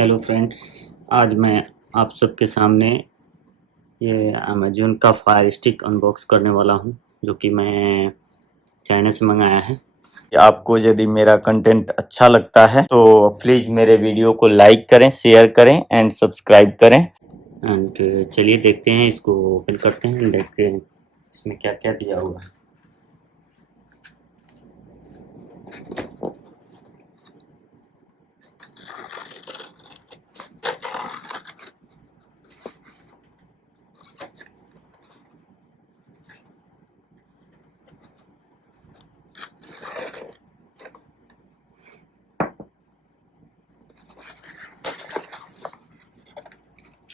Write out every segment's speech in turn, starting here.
Hello friends, आज मैं आप सबके सामने ये अमेज़न का फायर स्टिक अनबॉक्स करने वाला हूँ, जो कि मैं चाइना से मंगाया है। आपको यदि मेरा कंटेंट अच्छा लगता है तो प्लीज मेरे वीडियो को लाइक करें, शेयर करें एंड सब्सक्राइब करें। एंड चलिए देखते हैं, इसको ओपन करते हैं, देखते हैं इसमें क्या क्या दिया हुआ है।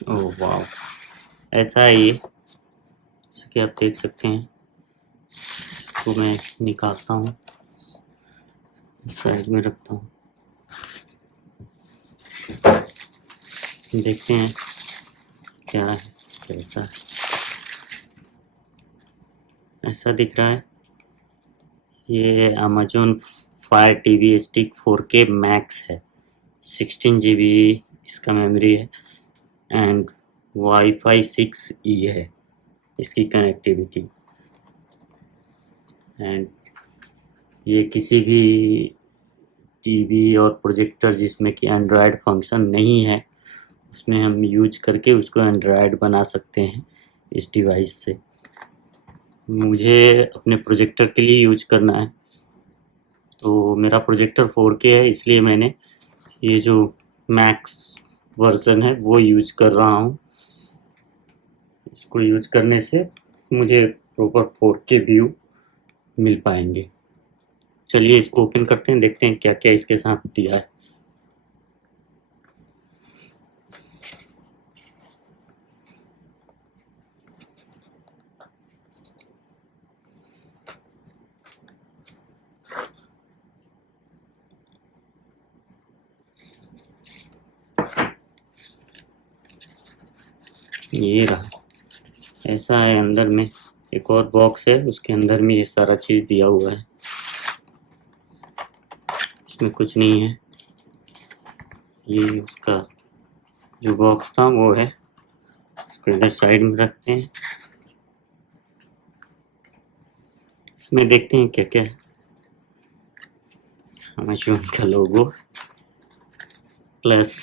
ओह वाह, ऐसा है ये, जैसे कि आप देख सकते हैं। इसको मैं निकालता हूँ, साइड में रखता हूँ, देखते हैं क्या है, कैसा है। ऐसा दिख रहा है। ये Amazon fire TV stick 4K max है, 16 GB इसका मेमोरी है एंड वाईफाई 6E है इसकी कनेक्टिविटी। एंड ये किसी भी टीवी और प्रोजेक्टर जिसमें कि एंड्रॉयड फंक्शन नहीं है, उसमें हम यूज करके उसको एंड्रॉयड बना सकते हैं इस डिवाइस से। मुझे अपने प्रोजेक्टर के लिए यूज करना है, तो मेरा प्रोजेक्टर 4K है, इसलिए मैंने ये जो मैक्स वर्जन है वो यूज कर रहा हूँ। इसको यूज करने से मुझे प्रॉपर 4K व्यू मिल पाएंगे। चलिए इसको ओपन करते हैं, देखते हैं क्या क्या इसके साथ दिया है। ये रहा, ऐसा है। अंदर में एक और बॉक्स है, उसके अंदर में ये सारा चीज दिया हुआ है। इसमें कुछ नहीं है। ये उसका जो बॉक्स था वो है, इसको इधर साइड में रखते हैं। इसमें देखते हैं क्या क्या है। अमेज़न का लोगो प्लस,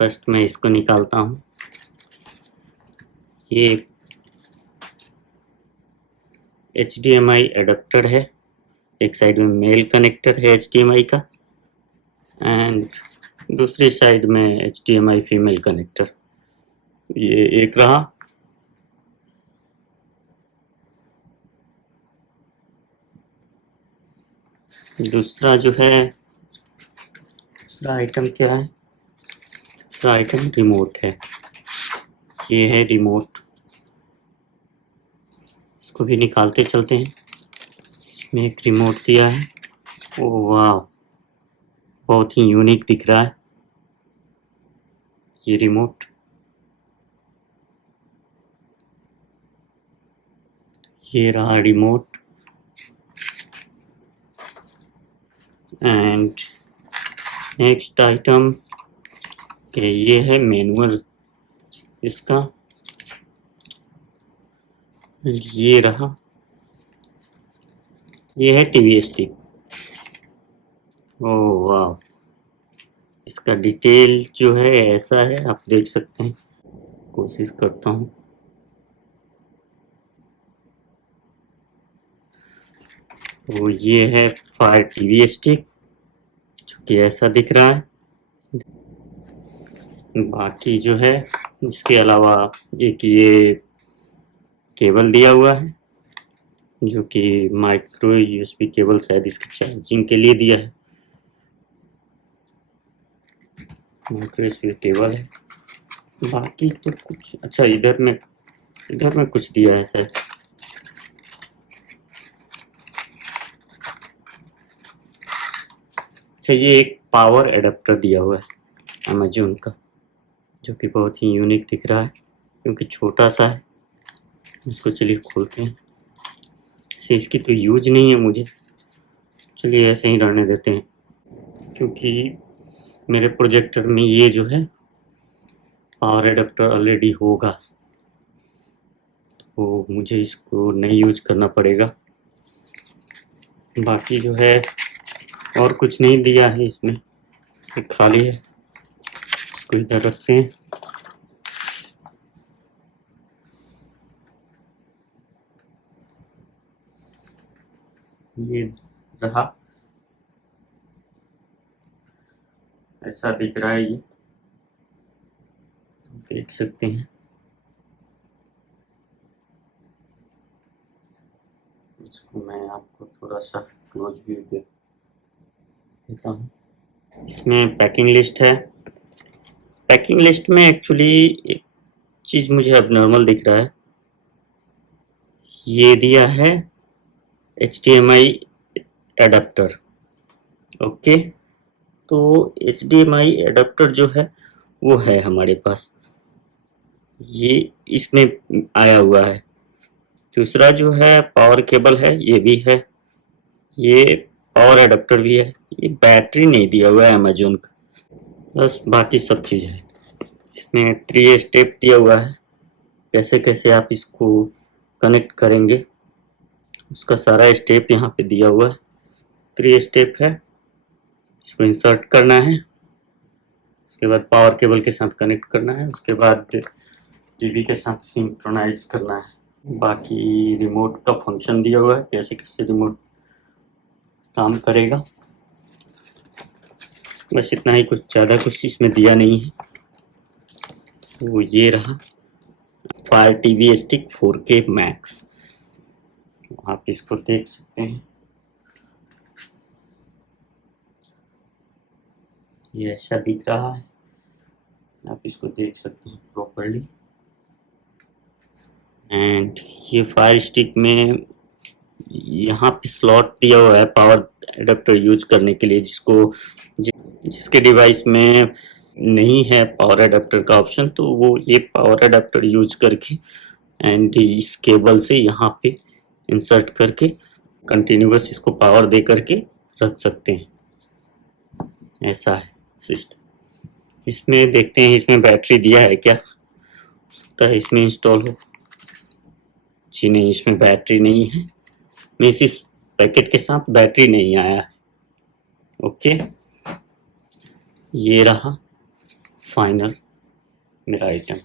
फर्स्ट मैं इसको निकालता हूँ। ये HDMI एडाप्टर है, एक साइड में मेल कनेक्टर है HDMI का एंड दूसरी साइड में HDMI फीमेल कनेक्टर। ये एक रहा। दूसरा जो है, दूसरा आइटम क्या है? दूसरा आइटम रिमोट है। ये है रिमोट, इसको भी निकालते चलते हैं। इसमें एक रिमोट दिया है। ओह वाह, बहुत ही यूनिक दिख रहा है ये रिमोट। ये रहा रिमोट एंड नेक्स्ट आइटम के ये है मैनुअल इसका। ये रहा, ये है टीवी स्टिक। ओह वाह, इसका डिटेल जो है ऐसा है, आप देख सकते हैं। कोशिश करता हूँ। तो ये है फायर टीवी स्टिक, जो कि ऐसा दिख रहा है। बाकी जो है, इसके अलावा एक ये केबल दिया हुआ है, जो कि माइक्रो USB केबल शायद इसकी चार्जिंग के लिए दिया है। माइक्रो USB केबल है। बाकी तो कुछ, अच्छा इधर में कुछ दिया है शायद। अच्छा, ये एक पावर एडाप्टर दिया हुआ है अमेज़न का, जो कि बहुत ही यूनिक दिख रहा है क्योंकि छोटा सा है। इसको चलिए खोलते हैं। से इसकी तो यूज नहीं है मुझे, चलिए ऐसे ही रहने देते हैं, क्योंकि मेरे प्रोजेक्टर में ये जो है पावर एडाप्टर ऑलरेडी होगा, तो मुझे इसको नहीं यूज करना पड़ेगा। बाकी जो है और कुछ नहीं दिया है इसमें, खाली है। इसको इधर रखते हैं। ये रहा, ऐसा दिख रहा है, ये देख सकते हैं। इसको मैं आपको थोड़ा सा क्लोज व्यू देता हूँ। इसमें पैकिंग लिस्ट है। पैकिंग लिस्ट में एक्चुअली एक चीज़ मुझे अबनॉर्मल दिख रहा है। ये दिया है HDMI एडाप्टर। ओके, तो HDMI एडाप्टर जो है वो है हमारे पास, ये इसमें आया हुआ है। दूसरा जो है पावर केबल है, ये भी है। ये पावर एडाप्टर भी है। ये बैटरी नहीं दिया हुआ है अमेजोन का, बस बाकी सब चीज़ है। इसमें 3 स्टेप दिया हुआ है, कैसे कैसे आप इसको कनेक्ट करेंगे उसका सारा स्टेप यहाँ पे दिया हुआ है। 3 स्टेप है। इसको इंसर्ट करना है, उसके बाद पावर केबल के साथ कनेक्ट करना है, उसके बाद टीवी के साथ सिंक्रोनाइज करना है। बाकी रिमोट का फंक्शन दिया हुआ है, कैसे कैसे रिमोट काम करेगा, बस इतना ही, कुछ ज़्यादा कुछ इसमें दिया नहीं है। वो ये रहा fire TV stick 4K max, आप इसको देख सकते हैं। ये ऐसा दिख रहा है, आप इसको देख सकते हैं प्रॉपर्ली। एंड ये फायर स्टिक में यहाँ पे स्लॉट दिया हुआ है पावर एडाप्टर यूज करने के लिए, जिसके डिवाइस में नहीं है पावर एडाप्टर का ऑप्शन, तो वो ये पावर एडाप्टर यूज करके एंड इस केबल से यहाँ पे इंसर्ट करके कंटिन्यूअस इसको पावर दे करके रख सकते हैं। ऐसा है सिस्टम। इसमें देखते हैं इसमें बैटरी दिया है क्या, सकता है इसमें इंस्टॉल हो। जी नहीं, इसमें बैटरी नहीं है। मैं इस पैकेट के साथ बैटरी नहीं आया है। ओके, ये रहा फाइनल मेरा आइटम।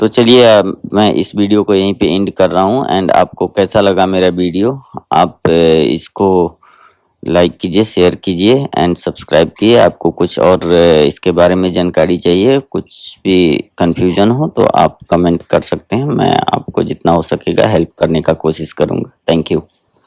तो चलिए मैं इस वीडियो को यहीं पे एंड कर रहा हूँ। एंड आपको कैसा लगा मेरा वीडियो, आप इसको लाइक कीजिए, शेयर कीजिए एंड सब्सक्राइब कीजिए। आपको कुछ और इसके बारे में जानकारी चाहिए, कुछ भी कंफ्यूजन हो तो आप कमेंट कर सकते हैं। मैं आपको जितना हो सकेगा हेल्प करने का कोशिश करूँगा। Thank you.